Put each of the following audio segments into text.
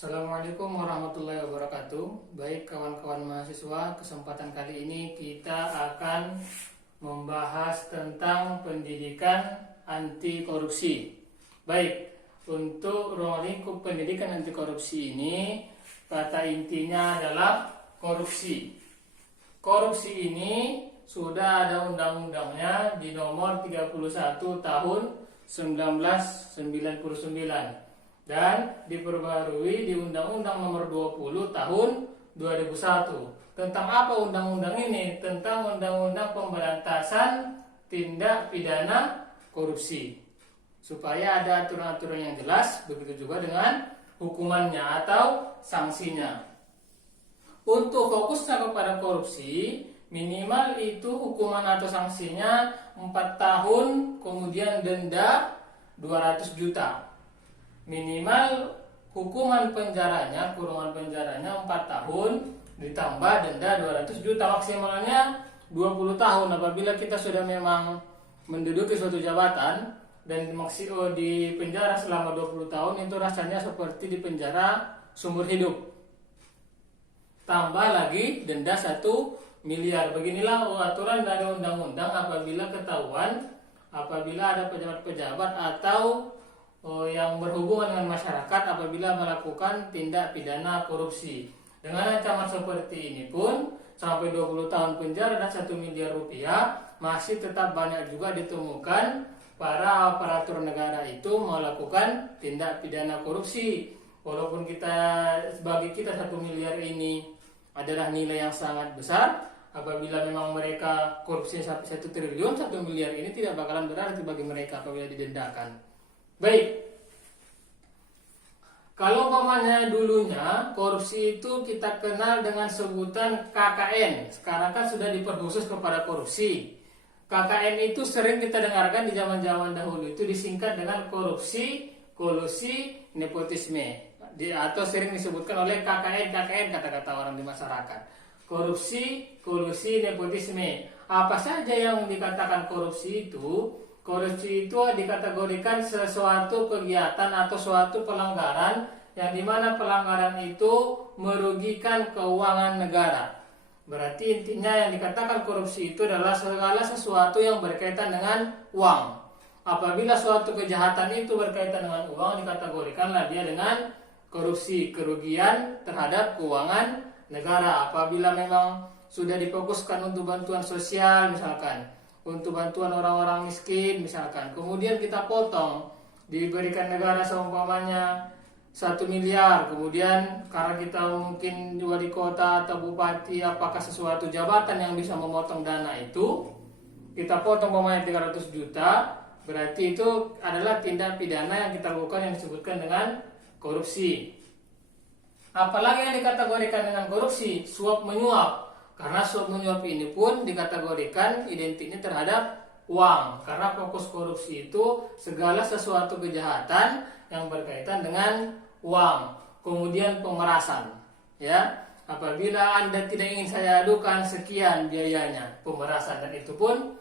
Assalamualaikum warahmatullahi wabarakatuh. Baik kawan-kawan mahasiswa, kesempatan kali ini kita akan membahas tentang pendidikan anti korupsi. Baik, untuk ruang lingkup pendidikan anti korupsi ini, kata intinya adalah korupsi. Korupsi ini sudah ada undang-undangnya di nomor 31 tahun 1999 dan diperbarui di Undang-Undang Nomor 20 Tahun 2001. Tentang apa undang-undang ini? Tentang Undang-Undang Pemberantasan Tindak Pidana Korupsi. Supaya ada aturan-aturan yang jelas, begitu juga dengan hukumannya atau sanksinya. Untuk fokusnya kepada korupsi, minimal itu hukuman atau sanksinya 4 tahun, kemudian denda 200 juta. Minimal hukuman penjaranya, kurungan penjaranya 4 tahun ditambah denda 200 juta, maksimalnya 20 tahun apabila kita sudah memang menduduki suatu jabatan dan di penjara selama 20 tahun itu rasanya seperti di penjara seumur hidup. Tambah lagi denda 1 miliar. Beginilah aturan dari undang-undang apabila ketahuan, apabila ada pejabat-pejabat atau yang berhubungan dengan masyarakat apabila melakukan tindak pidana korupsi. Dengan ancaman seperti ini pun sampai 20 tahun penjara dan 1 miliar rupiah, masih tetap banyak juga ditemukan para aparatur negara itu melakukan tindak pidana korupsi. Walaupun bagi kita 1 miliar ini adalah nilai yang sangat besar, apabila memang mereka korupsi sampai 1 triliun, 1 miliar ini tidak bakalan berarti bagi mereka apabila didendakan. Baik, kalau umpamanya dulunya korupsi itu kita kenal dengan sebutan KKN. Sekarang kan sudah diperkhusus kepada korupsi. KKN itu sering kita dengarkan di zaman-zaman dahulu itu disingkat dengan korupsi, kolusi, nepotisme, atau sering disebutkan oleh KKN kata-kata orang di masyarakat. Korupsi, kolusi, nepotisme. Apa saja yang dikatakan korupsi itu? Korupsi itu dikategorikan sesuatu kegiatan atau suatu pelanggaran yang dimana pelanggaran itu merugikan keuangan negara. Berarti intinya yang dikatakan korupsi itu adalah segala sesuatu yang berkaitan dengan uang. Apabila suatu kejahatan itu berkaitan dengan uang, dikategorikanlah dia dengan korupsi, kerugian terhadap keuangan negara. Apabila memang sudah difokuskan untuk bantuan sosial misalkan, untuk bantuan orang-orang miskin misalkan, kemudian kita potong, diberikan negara seumpamanya 1 miliar, kemudian karena kita mungkin wali kota atau bupati, apakah sesuatu jabatan yang bisa memotong dana itu, kita potong umpamanya 300 juta, berarti itu adalah tindak pidana yang kita lakukan yang disebutkan dengan korupsi. Apalagi yang dikategorikan dengan korupsi, suap menyuap. Karena suap menyuap ini pun dikategorikan identiknya terhadap uang. Karena fokus korupsi itu segala sesuatu kejahatan yang berkaitan dengan uang. Kemudian pemerasan, ya. Apabila Anda tidak ingin saya adukan sekian biayanya, pemerasan, dan itu pun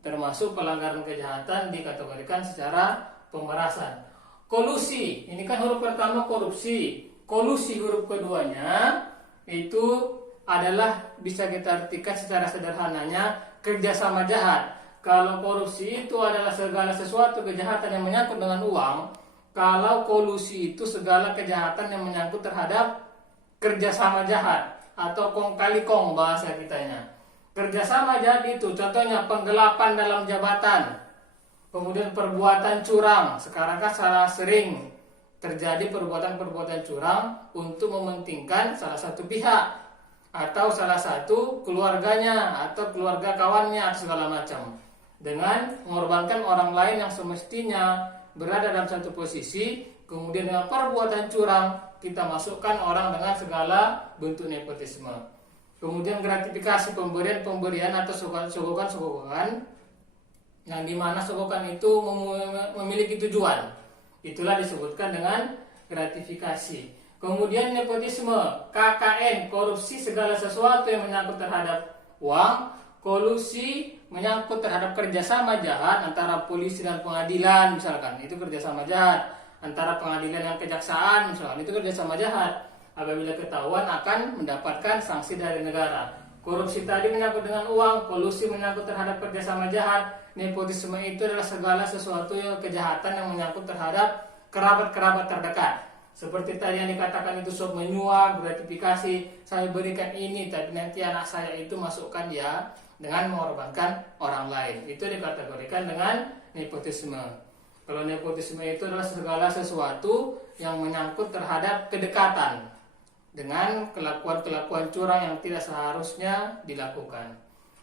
termasuk pelanggaran kejahatan dikategorikan secara pemerasan. Kolusi, ini kan huruf pertama korupsi. Kolusi huruf keduanya itu adalah bisa kita artikan secara sederhananya kerjasama jahat. Kalau korupsi itu adalah segala sesuatu kejahatan yang menyangkut dengan uang, kalau kolusi itu segala kejahatan yang menyangkut terhadap kerjasama jahat atau kong kali kong bahasa kitanya. Kerjasama jahat itu contohnya penggelapan dalam jabatan, kemudian perbuatan curang. Sekarang kan salah sering terjadi perbuatan-perbuatan curang untuk mementingkan salah satu pihak atau salah satu keluarganya atau keluarga kawannya atau segala macam, dengan mengorbankan orang lain yang semestinya berada dalam satu posisi. Kemudian dengan perbuatan curang kita masukkan orang dengan segala bentuk nepotisme. Kemudian gratifikasi, pemberian atau sogokan yang dimana sogokan itu memiliki tujuan, itulah disebutkan dengan gratifikasi. Kemudian nepotisme, KKN, korupsi segala sesuatu yang menyangkut terhadap uang. Kolusi menyangkut terhadap kerjasama jahat antara polisi dan pengadilan misalkan, itu kerjasama jahat. antara pengadilan dan kejaksaan misalnya, itu kerjasama jahat. Apabila ketahuan akan mendapatkan sanksi dari negara. Korupsi tadi menyangkut dengan uang, kolusi menyangkut terhadap kerjasama jahat, nepotisme itu adalah segala sesuatu yang kejahatan yang menyangkut terhadap kerabat-kerabat terdekat. Seperti tadi yang dikatakan itu suap menyuap, gratifikasi, saya berikan ini tapi nanti anak saya itu masukkan dia dengan mengorbankan orang lain. Itu dikategorikan dengan nepotisme. Kalau nepotisme itu adalah segala sesuatu yang menyangkut terhadap kedekatan dengan kelakuan-kelakuan curang yang tidak seharusnya dilakukan.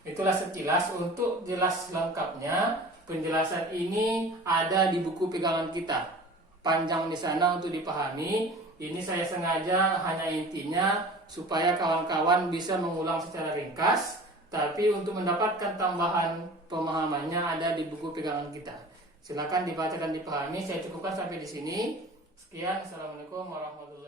Itulah sekilas. Untuk jelas lengkapnya, penjelasan ini ada di buku pegangan kita. Panjang di sana untuk dipahami. Ini saya sengaja hanya intinya supaya kawan-kawan bisa mengulang secara ringkas. Tapi untuk mendapatkan tambahan pemahamannya ada di buku pegangan kita. Silakan dibaca dan dipahami. Saya cukupkan sampai di sini. Sekian. Assalamualaikum warahmatullahi wabarakatuh.